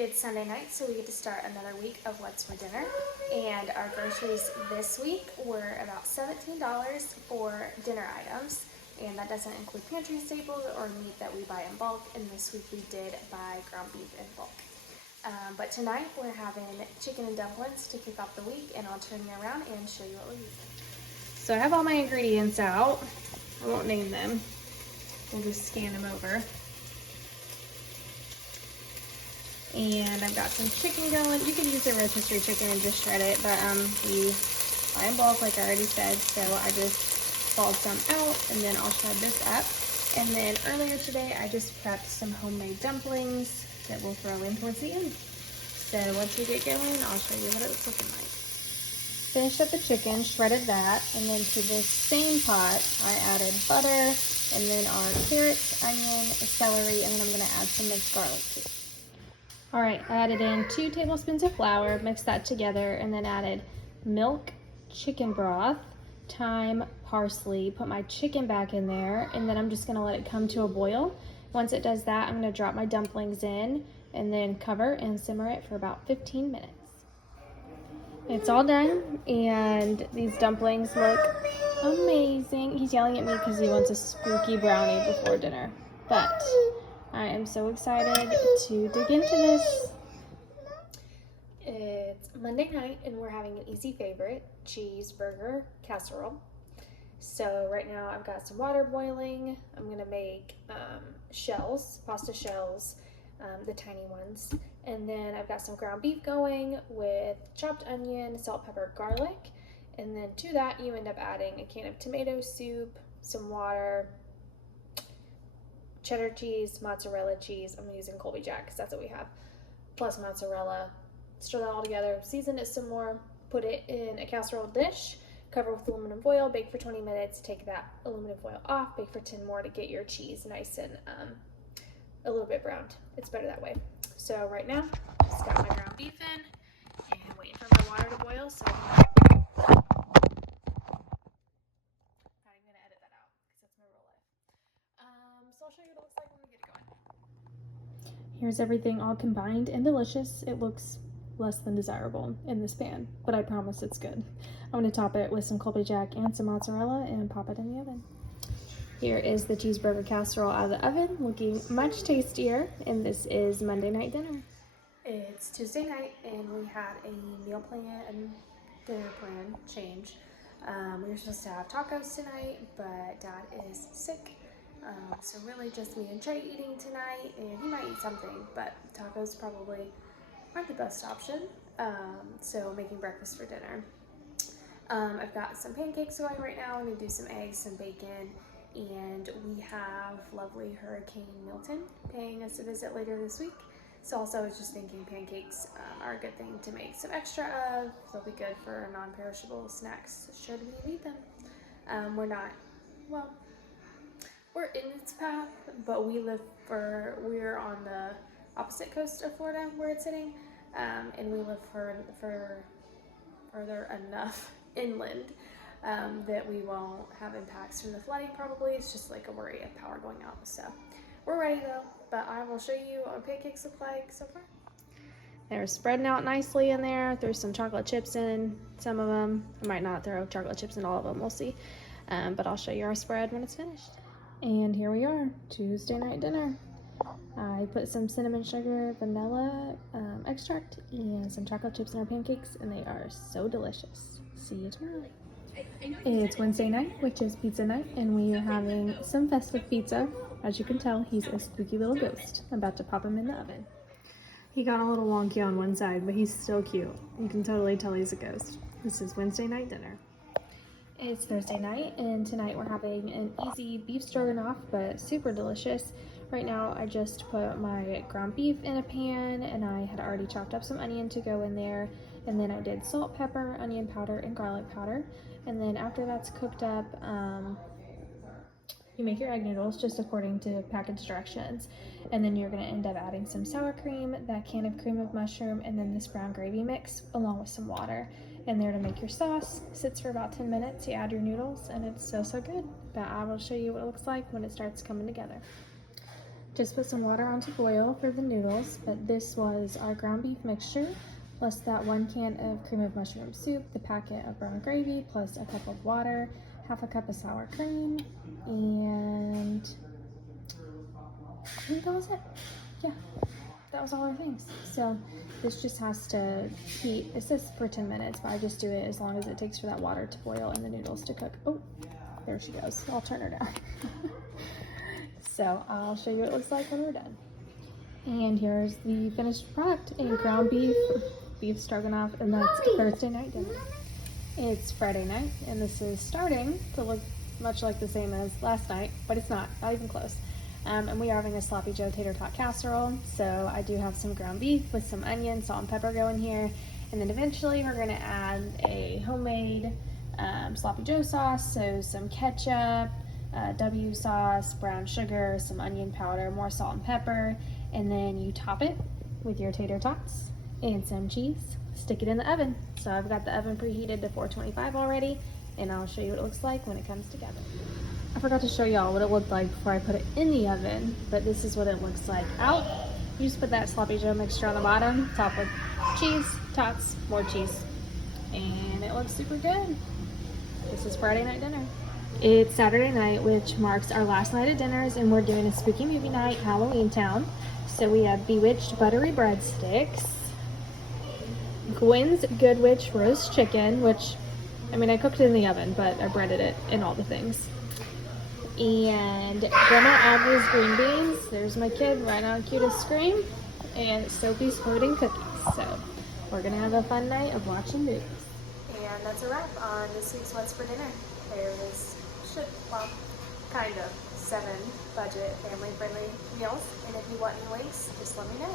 It's Sunday night, so we get to start another week of What's for Dinner. And our groceries this week were about $17 for dinner items. And that doesn't include pantry staples or meat that we buy in bulk. And this week we did buy ground beef in bulk. But tonight we're having chicken and dumplings to kick off the week, and I'll turn you around and show you what we're using. So I have all my ingredients out. I won't name them. We'll just scan them over. And I've got some chicken going. You can use the rotisserie chicken and just shred it, but we buy in bulk like I already said, so I just thawed some out and then I'll shred this up. And then earlier today I just prepped some homemade dumplings that we'll throw in towards the end. So once we get going, I'll show you what it's looking like. Finished up the chicken, shredded that, and then to this same pot I added butter and then our carrots, onion, celery, and then I'm gonna add some minced garlic too. All right, I added in 2 tablespoons of flour, mixed that together, and then added milk, chicken broth, thyme, parsley, put my chicken back in there, and then I'm just gonna let it come to a boil. Once it does that, I'm gonna drop my dumplings in and then cover and simmer it for about 15 minutes. It's all done, and these dumplings look amazing. He's yelling at me because he wants a spooky brownie before dinner, but I am so excited to dig into this. It's Monday night and we're having an easy favorite, cheeseburger casserole. So right now I've got some water boiling. I'm gonna make shells, pasta shells, the tiny ones. And then I've got some ground beef going with chopped onion, salt, pepper, garlic. And then to that you end up adding a can of tomato soup, some water, cheddar cheese, mozzarella cheese. I'm using Colby Jack because that's what we have, plus mozzarella. Stir that all together, season it some more, put it in a casserole dish, cover with aluminum foil, bake for 20 minutes, take that aluminum foil off, bake for 10 more to get your cheese nice and a little bit browned. It's better that way. So right now, just got my ground beef in and waiting for my water to boil so I can so I'll show you what it looks like when we get it going. Here's everything all combined and delicious. It looks less than desirable in this pan, but I promise it's good. I'm going to top it with some Colby Jack and some mozzarella and pop it in the oven. Here is the cheeseburger casserole out of the oven, looking much tastier, and this is Monday night dinner. It's Tuesday night and we had a meal plan and dinner plan change. We were supposed to have tacos tonight, but Dad is sick. So really just me and Trey eating tonight, and he might eat something, but tacos probably aren't the best option. So making breakfast for dinner. I've got some pancakes going right now. I'm gonna do some eggs, some bacon, and we have lovely Hurricane Milton paying us a visit later this week. So also I was just thinking pancakes are a good thing to make some extra of. They'll be good for non-perishable snacks should we need them. We're in its path, but we're on the opposite coast of Florida where it's sitting, and we live further enough inland that we won't have impacts from the flooding probably. It's just like a worry of power going out. So we're ready though, but I will show you what pancakes look like so far. They're spreading out nicely in there. There's some chocolate chips in some of them. I might not throw chocolate chips in all of them, we'll see. But I'll show you our spread when it's finished. And here we are, Tuesday night dinner. I put some cinnamon sugar, vanilla extract, and some chocolate chips in our pancakes, and they are so delicious. See you tomorrow. It's Wednesday night, which is pizza night, and we are having some festive pizza. As you can tell, he's a spooky little ghost. I'm about to pop him in the oven. He got a little wonky on one side, but he's still cute. You can totally tell he's a ghost. This is Wednesday night dinner. It's Thursday night, and tonight we're having an easy beef stroganoff, but super delicious. Right now I just put my ground beef in a pan, and I had already chopped up some onion to go in there, and then I did salt, pepper, onion powder, and garlic powder. And then after that's cooked up, you make your egg noodles just according to package directions, and then you're going to end up adding some sour cream, that can of cream of mushroom, and then this brown gravy mix along with some water in there to make your sauce. Sits for about 10 minutes. You add your noodles, and it's so good. But I will show you what it looks like when it starts coming together. Just put some water on to boil for the noodles, but this was our ground beef mixture, plus that 1 can of cream of mushroom soup, the packet of brown gravy, plus a cup of water, half a cup of sour cream, and I think that was it. Yeah, that was all our things. So this just has to heat. It says for 10 minutes, but I just do it as long as it takes for that water to boil and the noodles to cook. Oh, there she goes. I'll turn her down. So I'll show you what it looks like when we're done. And here's the finished product in ground beef, beef stroganoff, and that's Thursday night dinner. It's Friday night, and this is starting to look much like the same as last night, but it's not even close. And we are having a Sloppy Joe tater tot casserole, so I do have some ground beef with some onion, salt, and pepper going here, and then eventually we're going to add a homemade Sloppy Joe sauce, so some ketchup, W sauce, brown sugar, some onion powder, more salt and pepper, and then you top it with your tater tots and some cheese. Stick it in the oven. So I've got the oven preheated to 425 already, and I'll show you what it looks like when it comes together. I forgot to show y'all what it looked like before I put it in the oven, but this is what it looks like out. You just put that Sloppy Joe mixture on the bottom, top with cheese, tots, more cheese, and it looks super good. This is Friday night dinner. It's Saturday night, which marks our last night of dinners, and we're doing a spooky movie night, Halloween Town. So we have Bewitched buttery breadsticks, Gwen's Good Witch roast chicken, which, I mean, I cooked it in the oven, but I breaded it and all the things. And Grandma Audrey's green beans. There's my kid right on cutest screen. And Sophie's floating cookies. So we're gonna have a fun night of watching movies. And that's a wrap on this week's What's for Dinner. There's, well, kind of 7 budget, family-friendly meals. And if you want any links, just let me know.